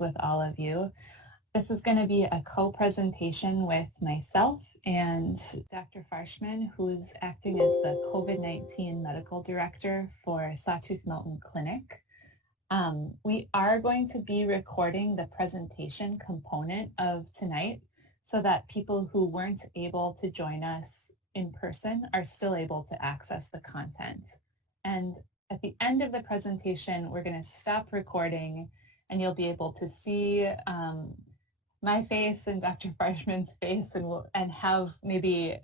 with all of you. This is going to be a co-presentation with myself and Dr. Farshman, who's acting as the COVID-19 Medical Director for Sawtooth Mountain Clinic. We are going to be recording the presentation component of tonight so that people who weren't able to join us in person are still able to access the content. And at the end of the presentation, we're going to stop recording and you'll be able to see my face and Dr. Farshman's face and have maybe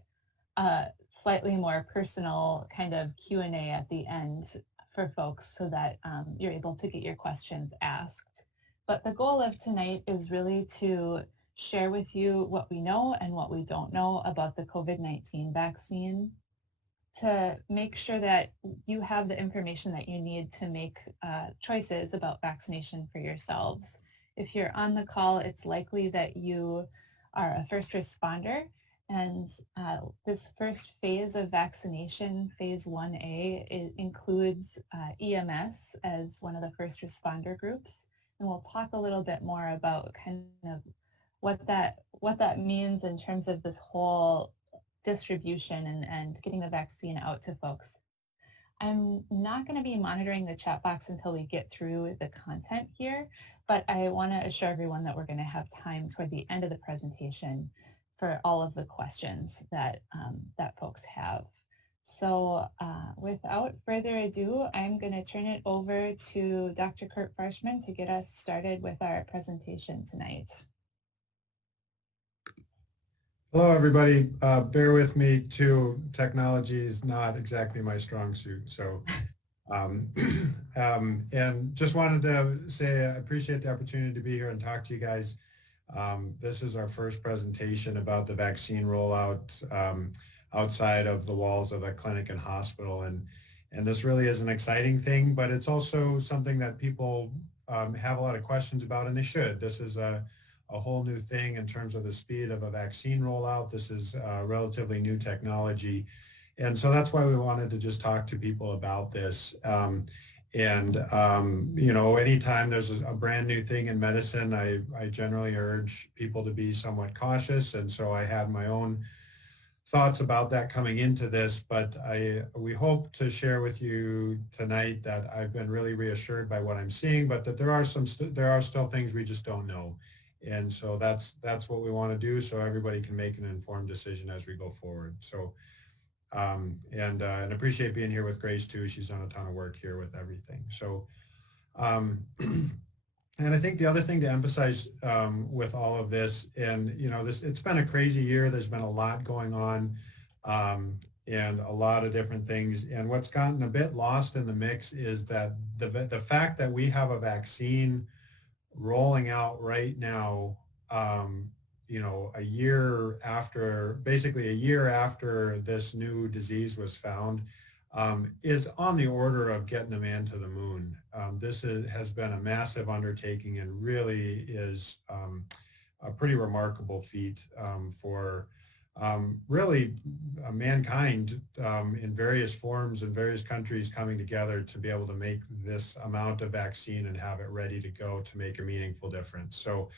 a slightly more personal kind of Q&A at the end for folks so that you're able to get your questions asked. But the goal of tonight is really to share with you what we know and what we don't know about the COVID-19 vaccine, to make sure that you have the information that you need to make choices about vaccination for yourselves. If you're on the call, it's likely that you are a first responder, and this first phase of vaccination, phase 1A, it includes EMS as one of the first responder groups. And we'll talk a little bit more about kind of what that means in terms of this whole distribution and getting the vaccine out to folks. I'm not going to be monitoring the chat box until we get through the content here, but I want to assure everyone that we're going to have time toward the end of the presentation for all of the questions that folks have. So without further ado, I'm going to turn it over to Dr. Kurt Farshman to get us started with our presentation tonight. Hello, everybody. Bear with me too. Technology is not exactly my strong suit. So, and just wanted to say I appreciate the opportunity to be here and talk to you guys. This is our first presentation about the vaccine rollout outside of the walls of a clinic and hospital. And this really is an exciting thing, but it's also something that people have a lot of questions about, and they should. This is a whole new thing in terms of the speed of a vaccine rollout. This is relatively new technology. And so that's why we wanted to just talk to people about this. You know, anytime there's a brand new thing in medicine, I generally urge people to be somewhat cautious. And so I had my own thoughts about that coming into this, but we hope to share with you tonight that I've been really reassured by what I'm seeing, but that there are still things we just don't know. And so that's what we want to do, so everybody can make an informed decision as we go forward. So, and appreciate being here with Grace too. She's done a ton of work here with everything. So, and I think the other thing to emphasize with all of this, and you know, it's been a crazy year. There's been a lot going on, and a lot of different things. And what's gotten a bit lost in the mix is that the fact that we have a vaccine rolling out right now, you know, basically a year after this new disease was found, is on the order of getting a man to the moon. This has been a massive undertaking and really is a pretty remarkable feat for really mankind in various forms in various countries coming together to be able to make this amount of vaccine and have it ready to go to make a meaningful difference. So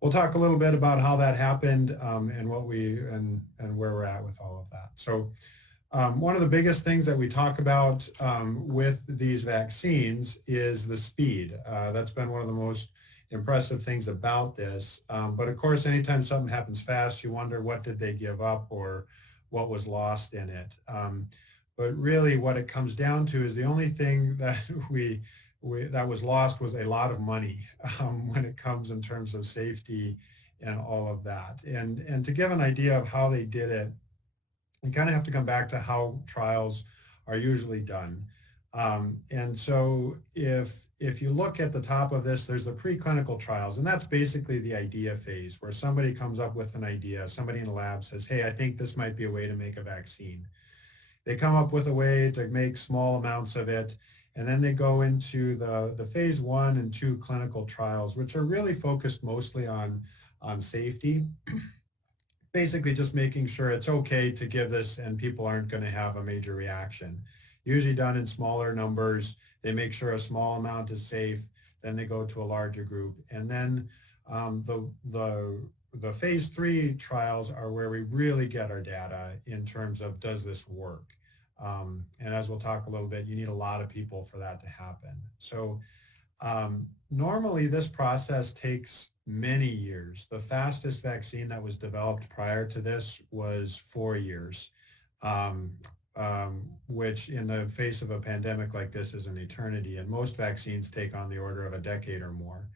we'll talk a little bit about how that happened and what and where we're at with all of that. So one of the biggest things that we talk about with these vaccines is the speed. That's been one of the most impressive things about this. But of course, anytime something happens fast, you wonder what did they give up or what was lost in it. But really what it comes down to is the only thing that that was lost was a lot of money when it comes in terms of safety and all of that. And to give an idea of how they did it, you kind of have to come back to how trials are usually done. And so if you look at the top of this, there's the preclinical trials, and that's basically the idea phase where somebody comes up with an idea, somebody in the lab says, hey, I think this might be a way to make a vaccine. They come up with a way to make small amounts of it, and then they go into the phase 1 and 2 clinical trials, which are really focused mostly on safety. Basically just making sure it's okay to give this and people aren't going to have a major reaction. Usually done in smaller numbers. They make sure a small amount is safe. then they go to a larger group, and then the phase 3 trials are where we really get our data in terms of does this work. And as we'll talk a little bit, you need a lot of people for that to happen. So normally this process takes many years. The fastest vaccine that was developed prior to this was 4 years, um, which in the face of a pandemic like this is an eternity. And most vaccines take on the order of a decade or more.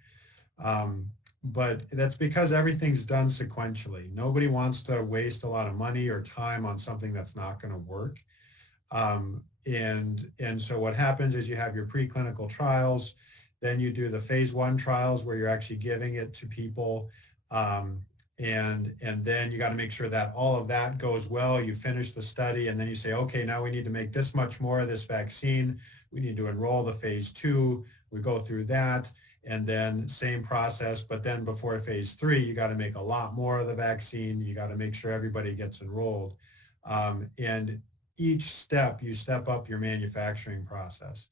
But that's because everything's done sequentially. Nobody wants to waste a lot of money or time on something that's not going to work. And so what happens is you have your preclinical trials, then you do the phase 1 trials where you're actually giving it to people, and then you got to make sure that all of that goes well. You finish the study, and then you say, okay, now we need to make this much more of this vaccine. We need to enroll the phase 2. We go through that, and then same process, but then before phase 3, you got to make a lot more of the vaccine. You got to make sure everybody gets enrolled, and each step, you step up your manufacturing process.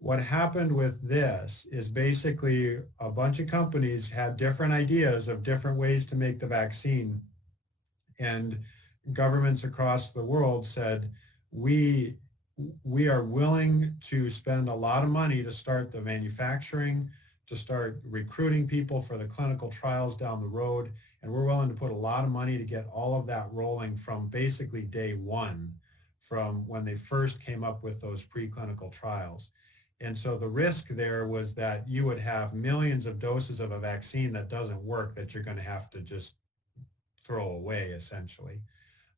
What happened with this is basically a bunch of companies had different ideas of different ways to make the vaccine. And governments across the world said, we are willing to spend a lot of money to start the manufacturing, to start recruiting people for the clinical trials down the road. And we're willing to put a lot of money to get all of that rolling from basically day one, from when they first came up with those preclinical trials. And so the risk there was that you would have millions of doses of a vaccine that doesn't work, that you're going to have to just throw away, essentially.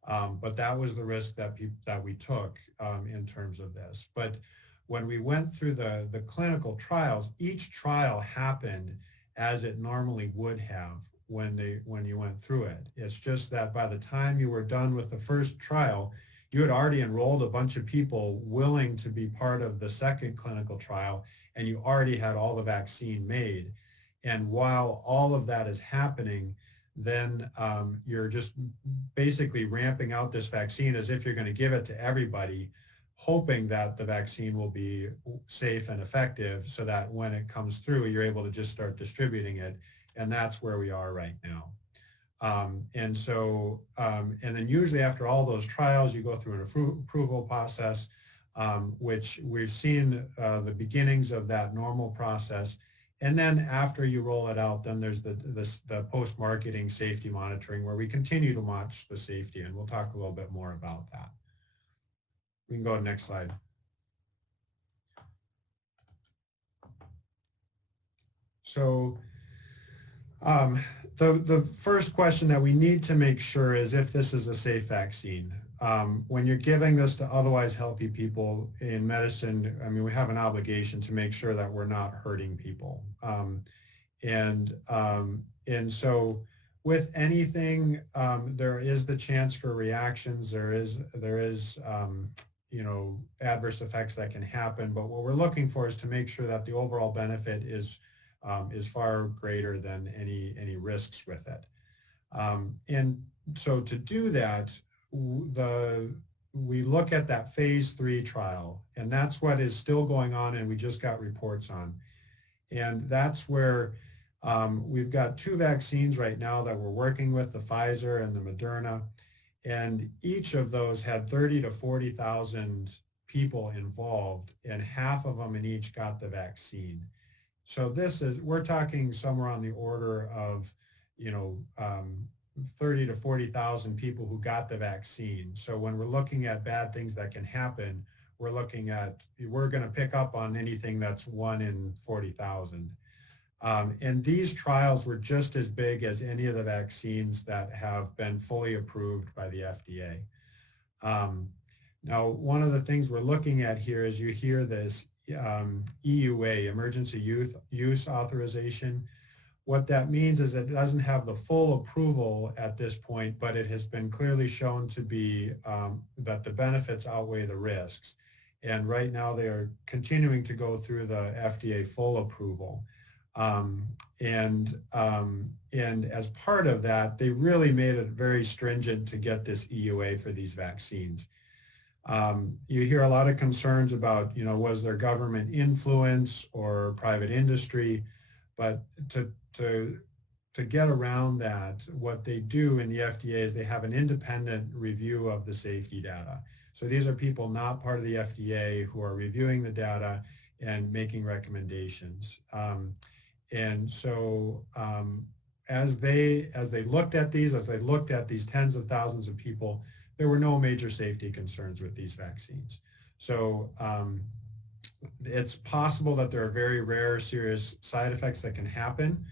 But that was the risk that we took in terms of this. But when we went through the clinical trials, each trial happened as it normally would have when you went through it. It's just that by the time you were done with the first trial, you had already enrolled a bunch of people willing to be part of the second clinical trial, and you already had all the vaccine made. And while all of that is happening, then you're just basically ramping out this vaccine as if you're going to give it to everybody, hoping that the vaccine will be safe and effective so that when it comes through, you're able to just start distributing it. And that's where we are right now. And then usually after all those trials, you go through an approval process, which we've seen the beginnings of that normal process. And then after you roll it out, then there's the post-marketing safety monitoring where we continue to watch the safety. And we'll talk a little bit more about that. We can go to the next slide. So the first question that we need to make sure is if this is a safe vaccine. When you're giving this to otherwise healthy people in medicine, I mean, we have an obligation to make sure that we're not hurting people. And so with anything, there is the chance for reactions. There is adverse effects that can happen. But what we're looking for is to make sure that the overall benefit is far greater than any risks with it. And so to do that, we look at that phase 3 trial, and that's what is still going on, and we just got reports on. And that's where we've got 2 vaccines right now that we're working with, the Pfizer and the Moderna, and each of those had 30 to 40,000 people involved, and half of them in each got the vaccine. So we're talking somewhere on the order of, 30 to 40,000 people who got the vaccine. So when we're looking at bad things that can happen, we're going to pick up on anything that's 1 in 40,000. And these trials were just as big as any of the vaccines that have been fully approved by the FDA. Now, one of the things we're looking at here is you hear this EUA, Emergency Use Authorization. What that means is it doesn't have the full approval at this point, but it has been clearly shown to be that the benefits outweigh the risks. And right now they are continuing to go through the FDA full approval. And as part of that, they really made it very stringent to get this EUA for these vaccines. You hear a lot of concerns about, was there government influence or private industry? But to get around that, what they do in the FDA is they have an independent review of the safety data. So these are people not part of the FDA who are reviewing the data and making recommendations. And so as they looked at these tens of thousands of people, there were no major safety concerns with these vaccines. So it's possible that there are very rare serious side effects that can happen.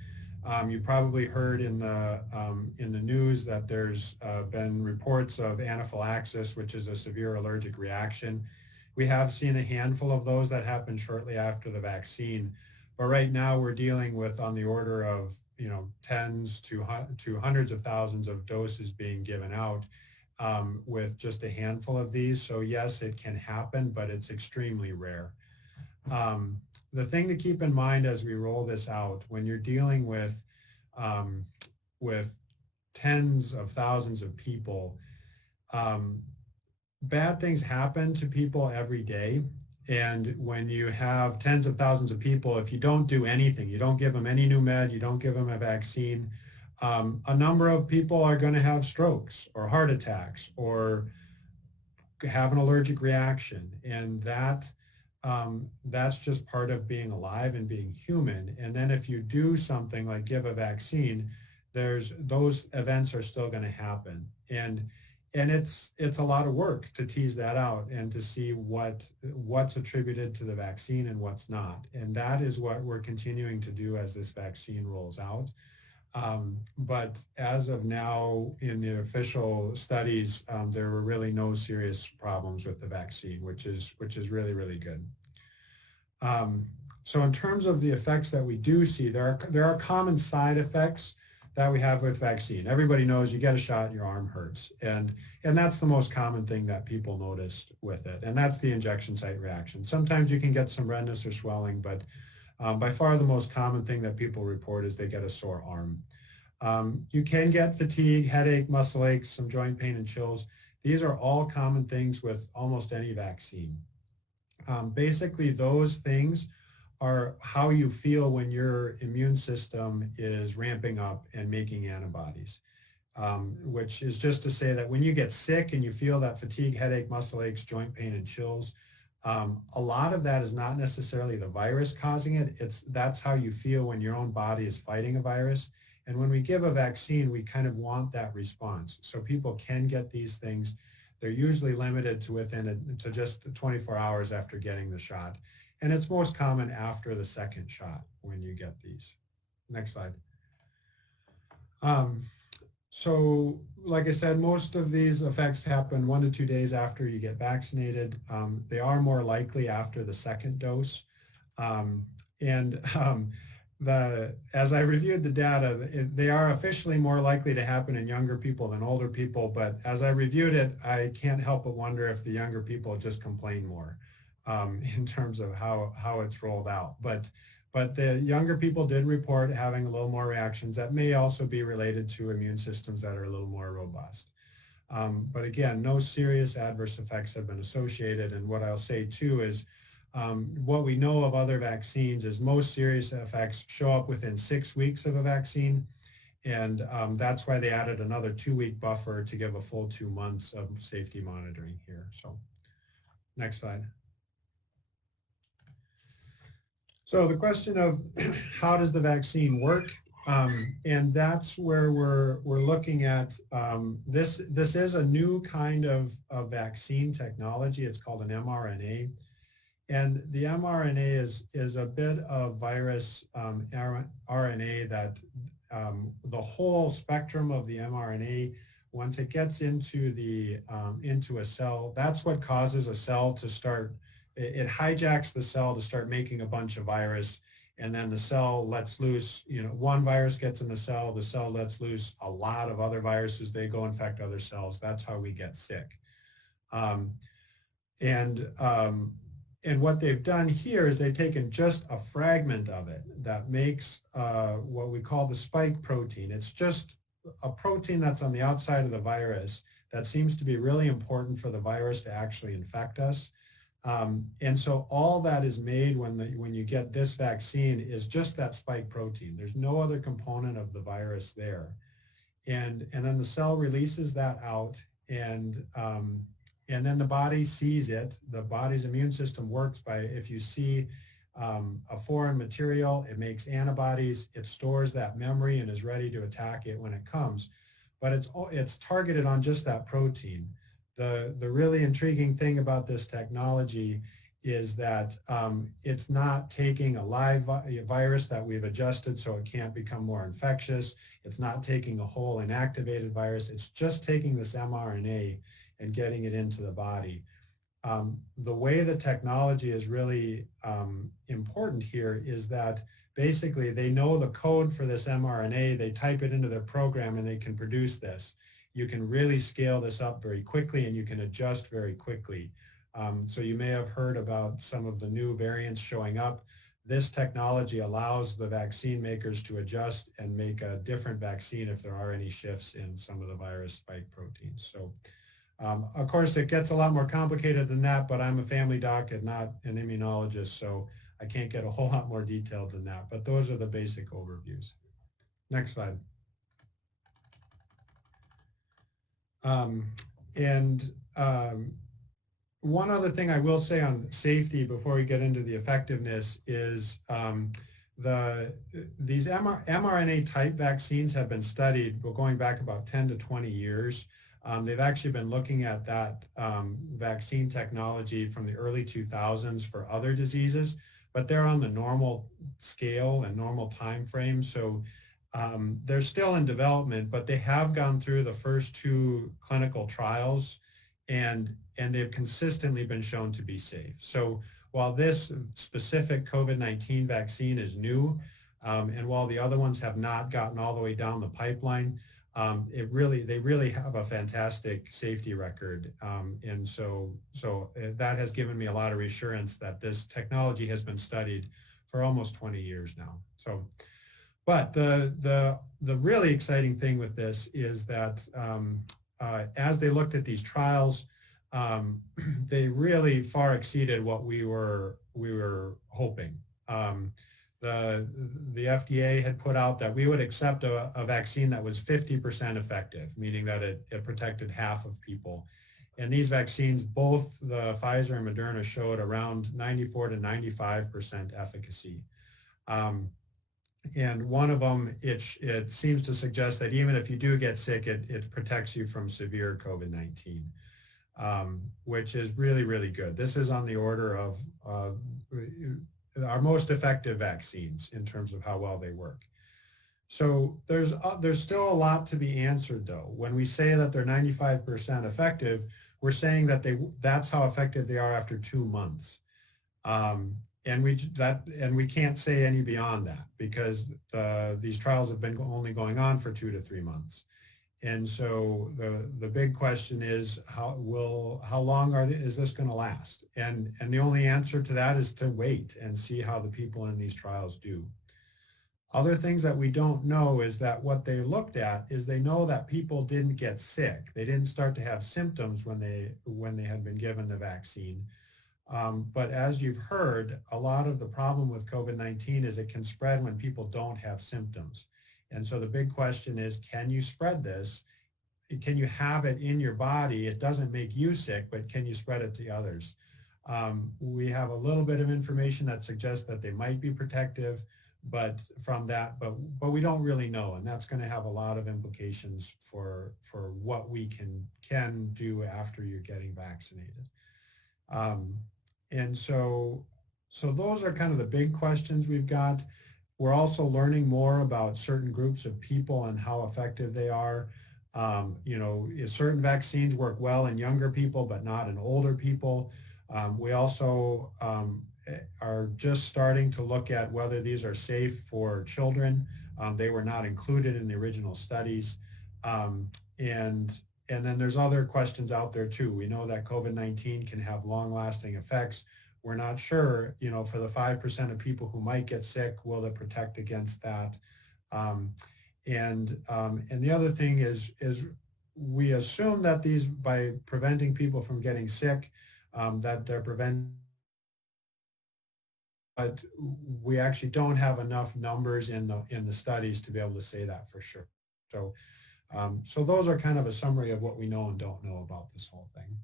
You probably heard in the news that there's been reports of anaphylaxis, which is a severe allergic reaction. We have seen a handful of those that happen shortly after the vaccine, but right now we're dealing with on the order of tens to hundreds of thousands of doses being given out with just a handful of these. So yes, it can happen, but it's extremely rare. The thing to keep in mind as we roll this out, when you're dealing with tens of thousands of people, bad things happen to people every day. And when you have tens of thousands of people, if you don't do anything, you don't give them any new med, you don't give them a vaccine, a number of people are going to have strokes or heart attacks or have an allergic reaction. And that's just part of being alive and being human. And then if you do something like give a vaccine, those events are still going to happen. And it's a lot of work to tease that out and to see what's attributed to the vaccine and what's not. And that is what we're continuing to do as this vaccine rolls out. But as of now, in the official studies, there were really no serious problems with the vaccine, which is really, really good. So in terms of the effects that we do see, there are common side effects that we have with vaccine. Everybody knows you get a shot, your arm hurts. And that's the most common thing that people noticed with it. And that's the injection site reaction. Sometimes you can get some redness or swelling, but by far the most common thing that people report is they get a sore arm. You can get fatigue, headache, muscle aches, some joint pain and chills. These are all common things with almost any vaccine. Basically, those things are how you feel when your immune system is ramping up and making antibodies, which is just to say that when you get sick and you feel that fatigue, headache, muscle aches, joint pain, and chills, a lot of that is not necessarily the virus causing it. That's how you feel when your own body is fighting a virus. And when we give a vaccine, we kind of want that response. So people can get these things. They're usually limited to just 24 hours after getting the shot. And it's most common after the second shot when you get these. Next slide. So like I said, most of these effects happen 1 to 2 days after you get vaccinated. They are more likely after the second dose. As I reviewed the data, they are officially more likely to happen in younger people than older people. But as I reviewed it, I can't help but wonder if the younger people just complain more in terms of how it's rolled out. But the younger people did report having a little more reactions that may also be related to immune systems that are a little more robust. But again, no serious adverse effects have been associated. And what I'll say too is what we know of other vaccines is most serious effects show up within 6 weeks of a vaccine. And that's why they added another 2-week buffer to give a full 2 months of safety monitoring here. So next slide. So the question of how does the vaccine work? And that's where we're looking at this is a new kind of vaccine technology. It's called an mRNA. And the mRNA is a bit of virus RNA that the whole spectrum of the mRNA, once it gets into a cell, that's what causes a cell to start. It hijacks the cell to start making a bunch of virus, and then the cell lets loose, one virus gets in the cell lets loose a lot of other viruses, they go infect other cells. That's how we get sick. And what they've done here is they've taken just a fragment of it that makes what we call the spike protein. It's just a protein that's on the outside of the virus that seems to be really important for the virus to actually infect us. And so all that is made when you get this vaccine is just that spike protein. There's no other component of the virus there. And then the cell releases that out, and then the body sees it. The body's immune system works by, if you see a foreign material, it makes antibodies, it stores that memory and is ready to attack it when it comes. But it's targeted on just that protein. The really intriguing thing about this technology is that it's not taking a live virus that we've adjusted so it can't become more infectious. It's not taking a whole inactivated virus. It's just taking this mRNA and getting it into the body. The way the technology is really important here is that basically they know the code for this mRNA, they type it into their program and they can produce this. You can really scale this up very quickly and you can adjust very quickly. So you may have heard about some of the new variants showing up. This technology allows the vaccine makers to adjust and make a different vaccine if there are any shifts in some of the virus spike proteins. So of course, it gets a lot more complicated than that, but I'm a family doc and not an immunologist, so I can't get a whole lot more detailed than that. But those are the basic overviews. Next slide. And one other thing I will say on safety before we get into the effectiveness is these mRNA type vaccines have been studied going back about 10 to 20 years. They've actually been looking at that vaccine technology from the early 2000s for other diseases, but they're on the normal scale and normal time frame. So they're still in development, but they have gone through the first 2 clinical trials, and they've consistently been shown to be safe. So while this specific COVID-19 vaccine is new, and while the other ones have not gotten all the way down the pipeline, they really have a fantastic safety record. And so that has given me a lot of reassurance that this technology has been studied for almost 20 years now. So, but the really exciting thing with this is that as they looked at these trials, they really far exceeded what we were hoping. The FDA had put out that we would accept a vaccine that was 50% effective, meaning that it protected half of people. And these vaccines, both the Pfizer and Moderna, showed around 94 to 95% efficacy. And one of them, it seems to suggest that even if you do get sick, it protects you from severe COVID-19, which is really, really good. This is on the order of our most effective vaccines in terms of how well they work. So there's still a lot to be answered, though. When we say that they're 95% effective, we're saying that that's how effective they are after 2 months. And we can't say any beyond that because these trials have been only going on for 2 to 3 months. And so the big question is how long is this going to last? And the only answer to that is to wait and see how the people in these trials do. Other things that we don't know is that what they looked at is they know that people didn't get sick. They didn't start to have symptoms when they had been given the vaccine. But as you've heard, a lot of the problem with COVID-19 is it can spread when people don't have symptoms. And so the big question is, can you spread this? Can you have it in your body? It doesn't make you sick, but can you spread it to others? We have a little bit of information that suggests that they might be protective, but we don't really know. And that's going to have a lot of implications for what we can do after you're getting vaccinated. And so those are kind of the big questions we've got. We're also learning more about certain groups of people and how effective they are. Certain vaccines work well in younger people, but not in older people. We also are just starting to look at whether these are safe for children. They were not included in the original studies. And then there's other questions out there too. We know that COVID-19 can have long-lasting effects. We're not sure, for the 5% of people who might get sick, will it protect against that? And the other thing is we assume that these, by preventing people from getting sick, that they're preventing, but we actually don't have enough numbers in the studies to be able to say that for sure. So, so those are kind of a summary of what we know and don't know about this whole thing.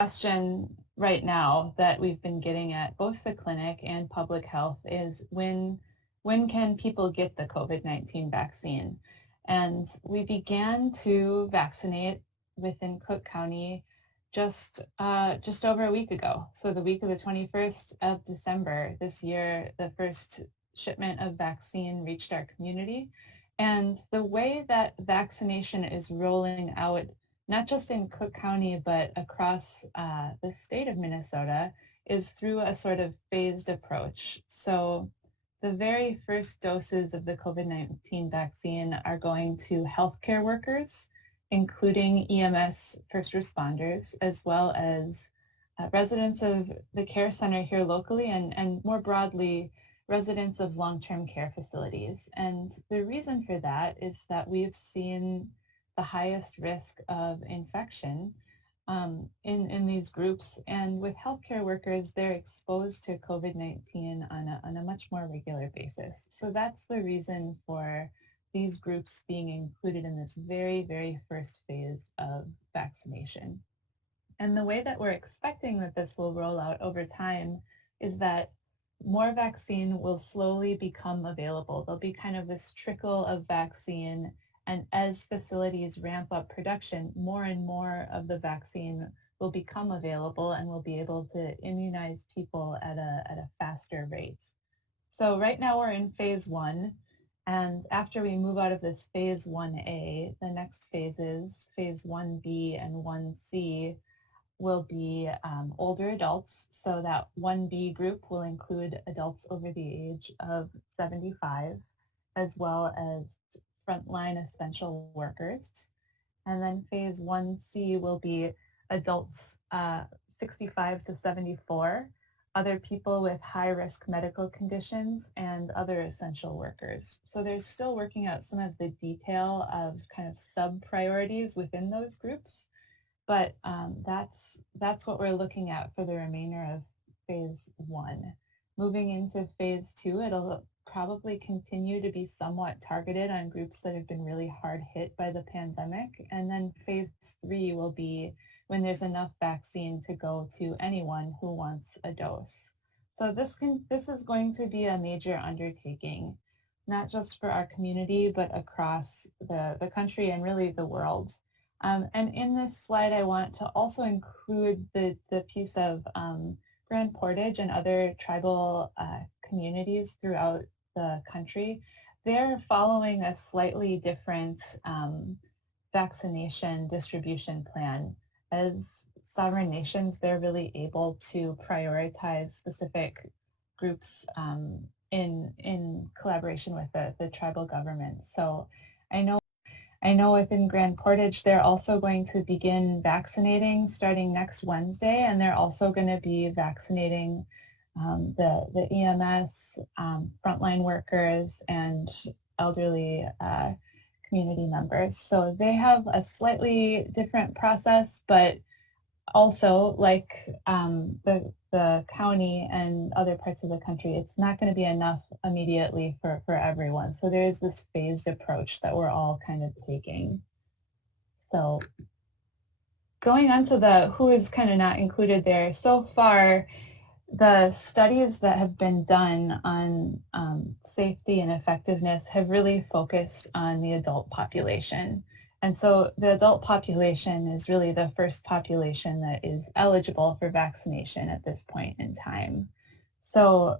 Question right now that we've been getting at both the clinic and public health is when can people get the COVID-19 vaccine? And we began to vaccinate within Cook County just over a week ago. So the week of the 21st of December this year, the first shipment of vaccine reached our community. And the way that vaccination is rolling out, not just in Cook County, but across the state of Minnesota, is through a sort of phased approach. So the very first doses of the COVID-19 vaccine are going to healthcare workers, including EMS first responders, as well as residents of the care center here locally, and more broadly, residents of long-term care facilities. And the reason for that is that we've seen the highest risk of infection in these groups. And with healthcare workers, they're exposed to COVID-19 on a much more regular basis. So that's the reason for these groups being included in this very, very first phase of vaccination. And the way that we're expecting that this will roll out over time is that more vaccine will slowly become available. There'll be kind of this trickle of vaccine, and as facilities ramp up production, more and more of the vaccine will become available and we'll be able to immunize people at a faster rate. So right now we're in phase 1, and after we move out of this phase 1A, the next phases, phase 1B and 1C, will be older adults. So that 1B group will include adults over the age of 75, as well as frontline essential workers. And then phase 1C will be adults 65 to 74, other people with high-risk medical conditions, and other essential workers. So there's still working out some of the detail of kind of sub-priorities within those groups, but that's what we're looking at for the remainder of phase 1. Moving into phase 2, it'll probably continue to be somewhat targeted on groups that have been really hard hit by the pandemic. And then phase 3 will be when there's enough vaccine to go to anyone who wants a dose. So this is going to be a major undertaking, not just for our community, but across the country and really the world. And in this slide, I want to also include the piece of Grand Portage and other tribal communities throughout the country. They're following a slightly different vaccination distribution plan. As sovereign nations, they're really able to prioritize specific groups in collaboration with the tribal government. So I know within Grand Portage, they're also going to begin vaccinating starting next Wednesday, and they're also going to be vaccinating the EMS, frontline workers, and elderly community members. So they have a slightly different process, but also, like the county and other parts of the country, it's not going to be enough immediately for everyone. So there is this phased approach that we're all kind of taking. So going on to the who is kind of not included there, so far, the studies that have been done on safety and effectiveness have really focused on the adult population. And so the adult population is really the first population that is eligible for vaccination at this point in time. So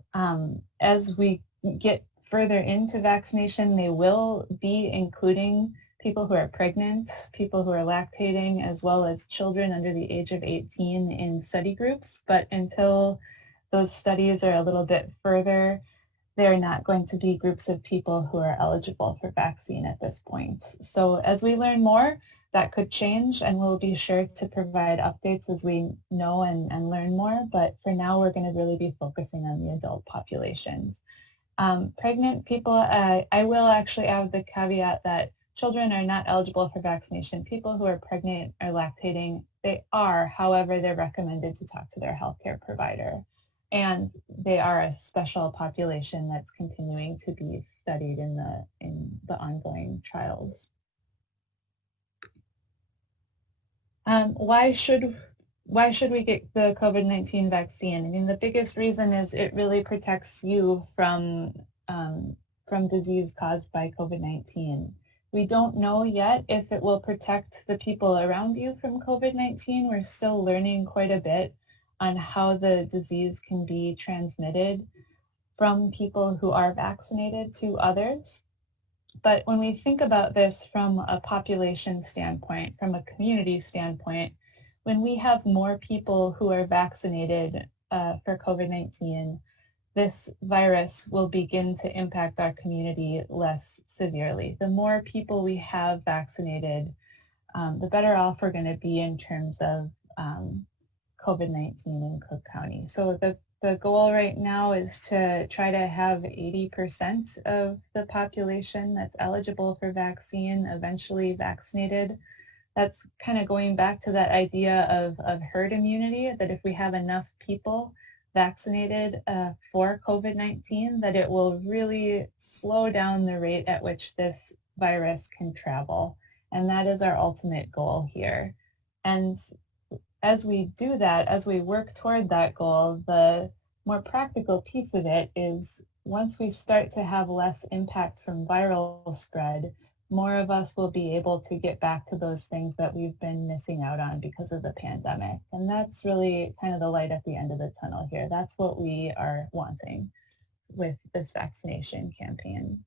as we get further into vaccination, they will be including people who are pregnant, people who are lactating, as well as children under the age of 18 in study groups. But until those studies are a little bit further, they're not going to be groups of people who are eligible for vaccine at this point. So as we learn more, that could change, and we'll be sure to provide updates as we know and learn more. But for now, we're going to really be focusing on the adult populations. Pregnant people, I will actually add the caveat that children are not eligible for vaccination. People who are pregnant or lactating, they are. However, they're recommended to talk to their healthcare provider. And they are a special population that's continuing to be studied in the ongoing trials. Why should we get the COVID-19 vaccine? I mean, the biggest reason is it really protects you from disease caused by COVID-19. We don't know yet if it will protect the people around you from COVID-19. We're still learning quite a bit on how the disease can be transmitted from people who are vaccinated to others. But when we think about this from a population standpoint, from a community standpoint, when we have more people who are vaccinated for COVID-19, this virus will begin to impact our community less severely. The more people we have vaccinated, the better off we're going to be in terms of COVID-19 in Cook County. So the goal right now is to try to have 80% of the population that's eligible for vaccine eventually vaccinated. That's kind of going back to that idea of herd immunity, that if we have enough people vaccinated for COVID-19, that it will really slow down the rate at which this virus can travel. And that is our ultimate goal here. And as we do that, as we work toward that goal, the more practical piece of it is once we start to have less impact from viral spread, more of us will be able to get back to those things that we've been missing out on because of the pandemic. And that's really kind of the light at the end of the tunnel here. That's what we are wanting with this vaccination campaign.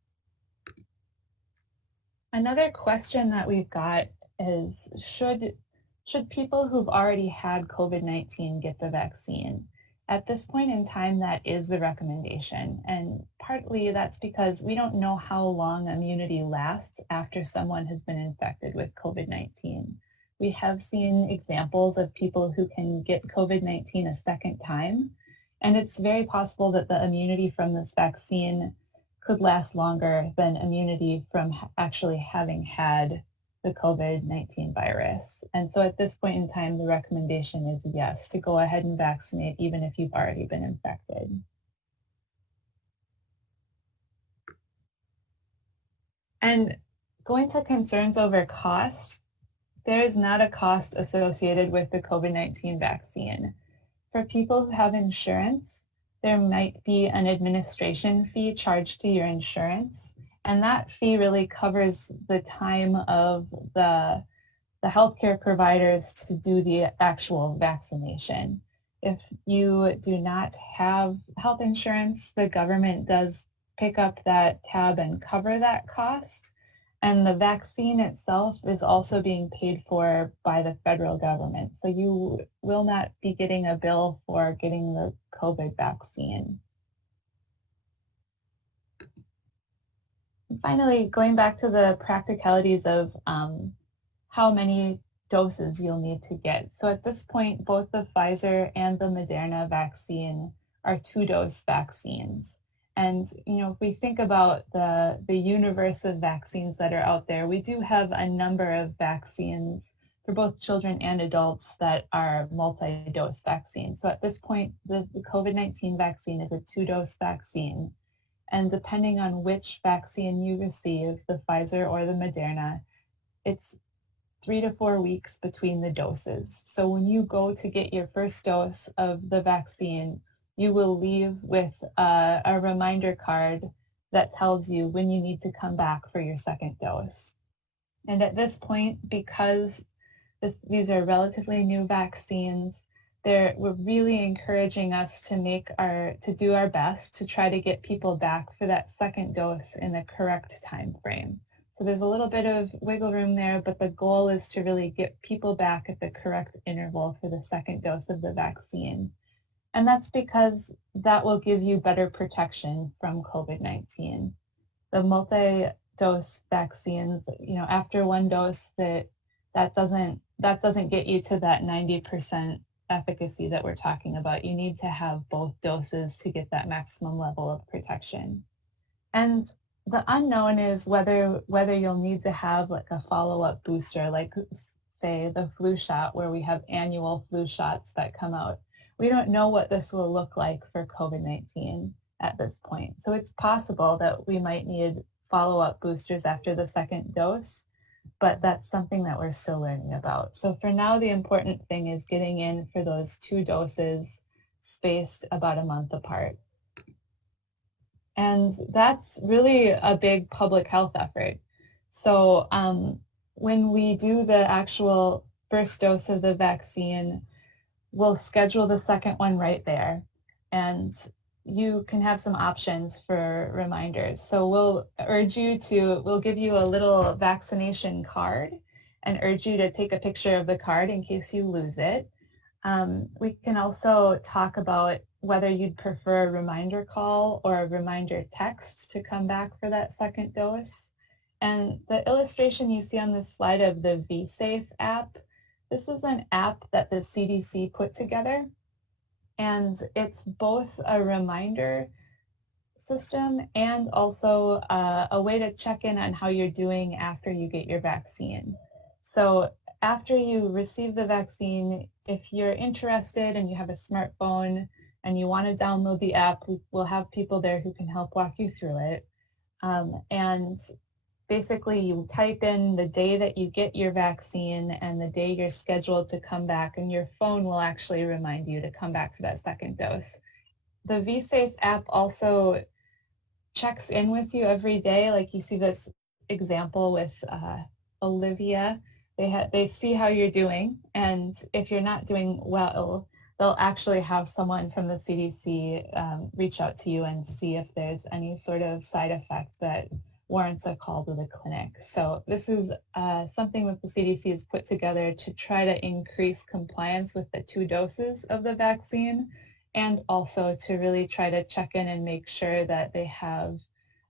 Another question that we've got is, should people who've already had COVID-19 get the vaccine? At this point in time, that is the recommendation. And partly that's because we don't know how long immunity lasts after someone has been infected with COVID-19. We have seen examples of people who can get COVID-19 a second time, and it's very possible that the immunity from this vaccine could last longer than immunity from actually having had the COVID-19 virus. And so at this point in time, the recommendation is yes, to go ahead and vaccinate even if you've already been infected. And going to concerns over cost, there is not a cost associated with the COVID-19 vaccine. For people who have insurance, there might be an administration fee charged to your insurance, and that fee really covers the time of the healthcare providers to do the actual vaccination. If you do not have health insurance, the government does pick up that tab and cover that cost. And the vaccine itself is also being paid for by the federal government. So you will not be getting a bill for getting the COVID vaccine. And finally, going back to the practicalities of how many doses you'll need to get. So at this point, both the Pfizer and the Moderna vaccine are 2-dose vaccines. And if we think about the universe of vaccines that are out there, we do have a number of vaccines for both children and adults that are multi-dose vaccines. So at this point, the COVID-19 vaccine is a 2-dose vaccine. And depending on which vaccine you receive, the Pfizer or the Moderna, it's 3 to 4 weeks between the doses. So when you go to get your first dose of the vaccine, you will leave with a reminder card that tells you when you need to come back for your second dose. And at this point, because these are relatively new vaccines, we're really encouraging us to do our best to try to get people back for that second dose in the correct time frame. So there's a little bit of wiggle room there, but the goal is to really get people back at the correct interval for the second dose of the vaccine. And that's because that will give you better protection from COVID-19. The multi-dose vaccines, after one dose, that doesn't get you to that 90% efficacy that we're talking about. You need to have both doses to get that maximum level of protection. And The unknown is whether you'll need to have like a follow-up booster, like say the flu shot where we have annual flu shots that come out. We don't know what this will look like for COVID-19 at this point. So it's possible that we might need follow-up boosters after the second dose, but that's something that we're still learning about. So for now, the important thing is getting in for those 2 doses spaced about a month apart. And that's really a big public health effort. So when we do the actual first dose of the vaccine, we'll schedule the second one right there. And you can have some options for reminders. So we'll give you a little vaccination card and urge you to take a picture of the card in case you lose it. We can also talk about whether you'd prefer a reminder call or a reminder text to come back for that second dose. And the illustration you see on this slide of the VSafe app, this is an app that the CDC put together. And it's both a reminder system and also a way to check in on how you're doing after you get your vaccine. So after you receive the vaccine, if you're interested and you have a smartphone and you want to download the app, we'll have people there who can help walk you through it. And basically you type in the day that you get your vaccine and the day you're scheduled to come back, and your phone will actually remind you to come back for that second dose. The VSafe app also checks in with you every day. Like you see this example with Olivia. They see how you're doing, and if you're not doing well, they'll actually have someone from the CDC reach out to you and see if there's any sort of side effect that warrants a call to the clinic. So this is something that the CDC has put together to try to increase compliance with the 2 doses of the vaccine, and also to really try to check in and make sure that they have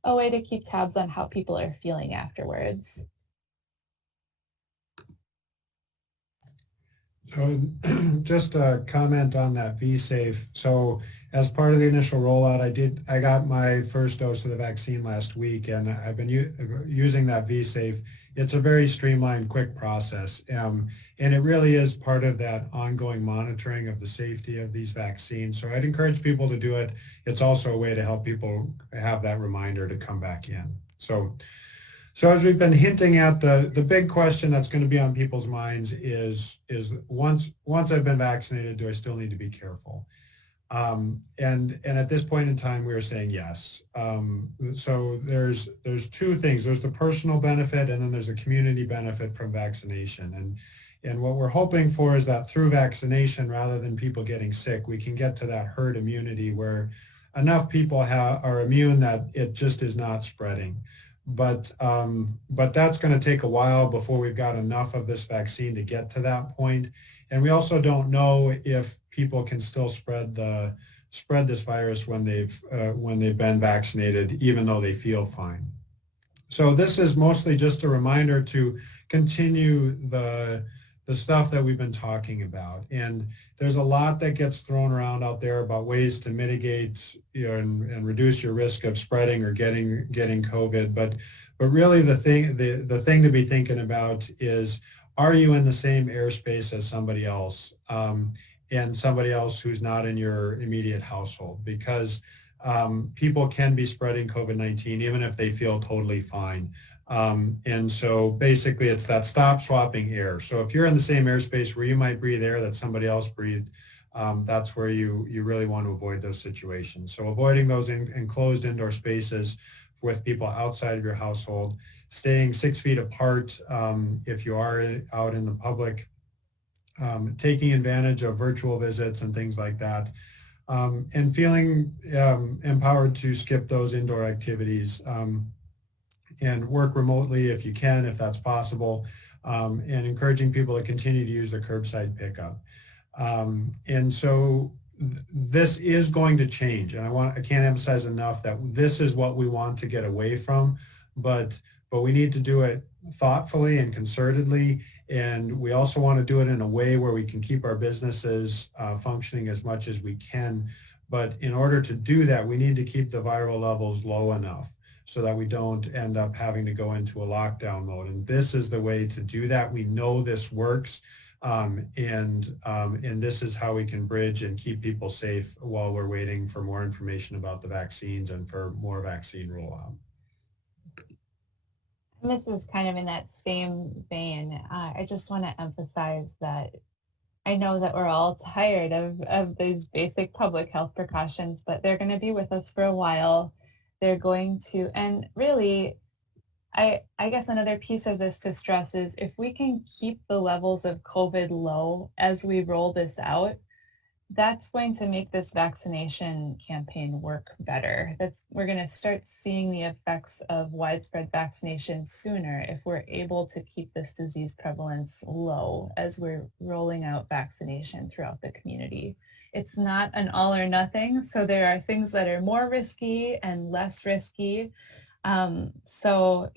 a way to keep tabs on how people are feeling afterwards. So just a comment on that VSafe. So as part of the initial rollout, I got my first dose of the vaccine last week, and I've been using that VSafe. It's a very streamlined, quick process. And it really is part of that ongoing monitoring of the safety of these vaccines. So I'd encourage people to do it. It's also a way to help people have that reminder to come back in. So as we've been hinting at, the big question that's going to be on people's minds is once I've been vaccinated, do I still need to be careful? And at this point in time, we are saying yes. So there's 2 things. There's the personal benefit, and then there's a community benefit from vaccination. And what we're hoping for is that through vaccination, rather than people getting sick, we can get to that herd immunity where enough people are immune that it just is not spreading. But that's going to take a while before we've got enough of this vaccine to get to that point. And we also don't know if people can still spread this virus when they've been vaccinated, even though they feel fine. So this is mostly just a reminder to continue the stuff that we've been talking about. And there's a lot that gets thrown around out there about ways to mitigate and reduce your risk of spreading or getting COVID. But really the thing to be thinking about is, are you in the same airspace as somebody else, and somebody else who's not in your immediate household? Because people can be spreading COVID-19 even if they feel totally fine. And so basically it's that stop swapping air. So if you're in the same airspace where you might breathe air that somebody else breathed, that's where you really want to avoid those situations. So avoiding those enclosed indoor spaces with people outside of your household, staying 6 feet apart if you are out in the public, taking advantage of virtual visits and things like that, and feeling empowered to skip those indoor activities and work remotely if you can, if that's possible, and encouraging people to continue to use the curbside pickup. And so this is going to change, and I can't emphasize enough that this is what we want to get away from, but we need to do it thoughtfully and concertedly, and we also want to do it in a way where we can keep our businesses functioning as much as we can. But in order to do that, we need to keep the viral levels low enough so that we don't end up having to go into a lockdown mode. And this is the way to do that. We know this works. And this is how we can bridge and keep people safe while we're waiting for more information about the vaccines and for more vaccine rollout. And this is kind of in that same vein. I just want to emphasize that I know that we're all tired of these basic public health precautions, but they're going to be with us for a while. They're going to, and really, I guess another piece of this to stress is if we can keep the levels of COVID low as we roll this out, that's going to make this vaccination campaign work better. We're going to start seeing the effects of widespread vaccination sooner if we're able to keep this disease prevalence low as we're rolling out vaccination throughout the community. It's not an all or nothing, so there are things that are more risky and less risky. So,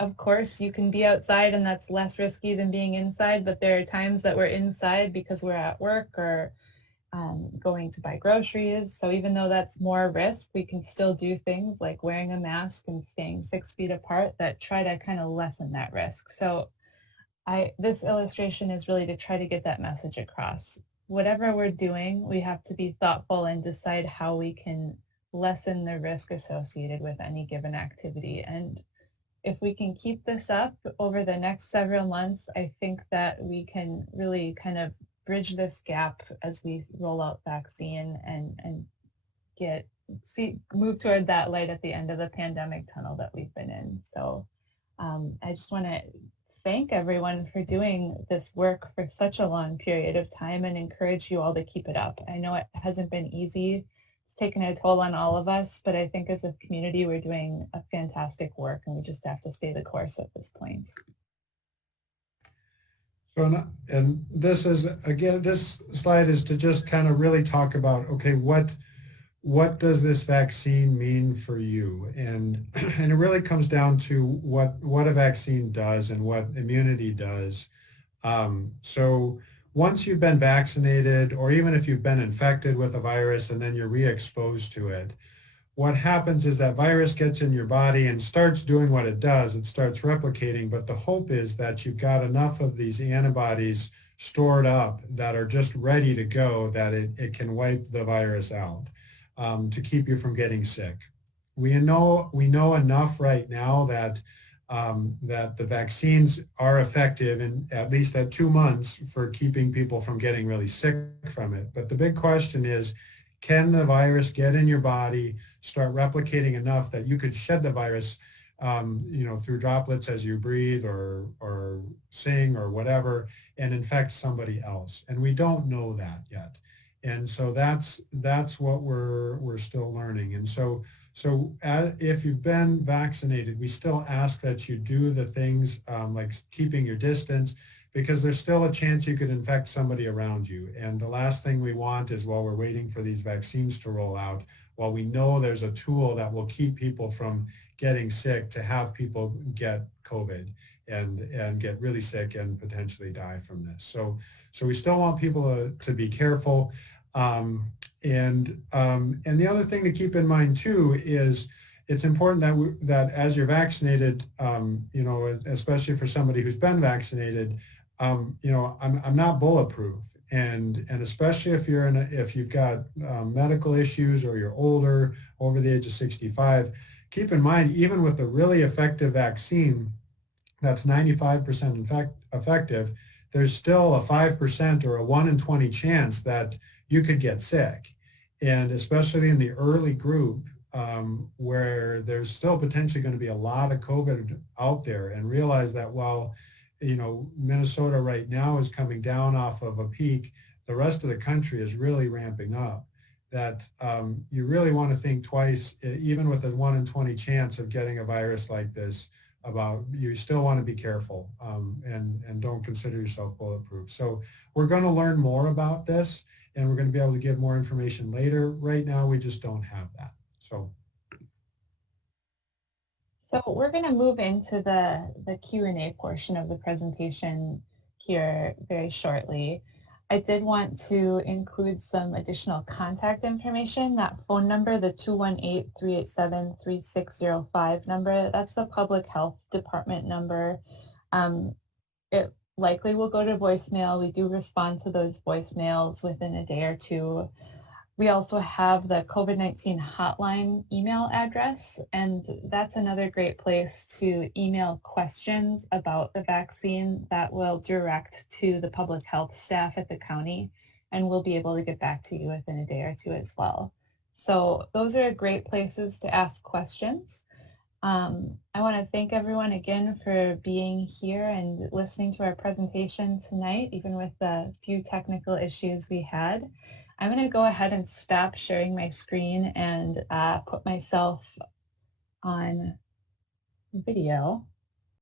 of course, you can be outside and that's less risky than being inside, but there are times that we're inside because we're at work or going to buy groceries. So even though that's more risk, we can still do things like wearing a mask and staying 6 feet apart that try to kind of lessen that risk. So this illustration is really to try to get that message across. Whatever we're doing, we have to be thoughtful and decide how we can lessen the risk associated with any given activity. And if we can keep this up over the next several months, I think that we can really kind of bridge this gap as we roll out vaccine and move toward that light at the end of the pandemic tunnel that we've been in. So I just want to thank everyone for doing this work for such a long period of time and encourage you all to keep it up. I know it hasn't been easy. It's taken a toll on all of us, but I think as a community, we're doing a fantastic work and we just have to stay the course at this point. So, and this is, again, this slide is to just kind of really talk about, okay, what does this vaccine mean for you? And it really comes down to what a vaccine does and what immunity does. So once you've been vaccinated, or even if you've been infected with a virus and then you're re-exposed to it, what happens is that virus gets in your body and starts doing what it does. It starts replicating, but the hope is that you've got enough of these antibodies stored up that are just ready to go, that it can wipe the virus out to keep you from getting sick. We know enough right now that that the vaccines are effective in at least at 2 months for keeping people from getting really sick from it. But the big question is, can the virus get in your body, start replicating enough that you could shed the virus, through droplets as you breathe or sing or whatever, and infect somebody else? And we don't know that yet. And so that's what we're still learning. And so if you've been vaccinated, we still ask that you do the things like keeping your distance, because there's still a chance you could infect somebody around you. And the last thing we want is, while we're waiting for these vaccines to roll out, while we know there's a tool that will keep people from getting sick, to have people get COVID and get really sick and potentially die from this. So we still want people to be careful. And the other thing to keep in mind too is it's important that as you're vaccinated, especially for somebody who's been vaccinated, I'm not bulletproof, and especially if if you've got medical issues or you're older, over the age of 65, keep in mind, even with a really effective vaccine that's 95% effective, there's still a 5% or a 1 in 20 chance that you could get sick. And especially in the early group, where there's still potentially going to be a lot of COVID out there, and realize that while, Minnesota right now is coming down off of a peak, the rest of the country is really ramping up. That you really want to think twice, even with a 1 in 20 chance of getting a virus like this, you still want to be careful and don't consider yourself bulletproof. So we're going to learn more about this, and we're going to be able to give more information later. Right now, we just don't have that. So we're going to move into the Q&A portion of the presentation here very shortly. I did want to include some additional contact information. That phone number, the 218-387-3605 number, that's the public health department number. It likely will go to voicemail. We do respond to those voicemails within a day or two. We also have the COVID-19 hotline email address, and that's another great place to email questions about the vaccine that will direct to the public health staff at the county, and we'll be able to get back to you within a day or two as well. So those are great places to ask questions. I want to thank everyone again for being here and listening to our presentation tonight, even with the few technical issues we had. I'm going to go ahead and stop sharing my screen and put myself on video.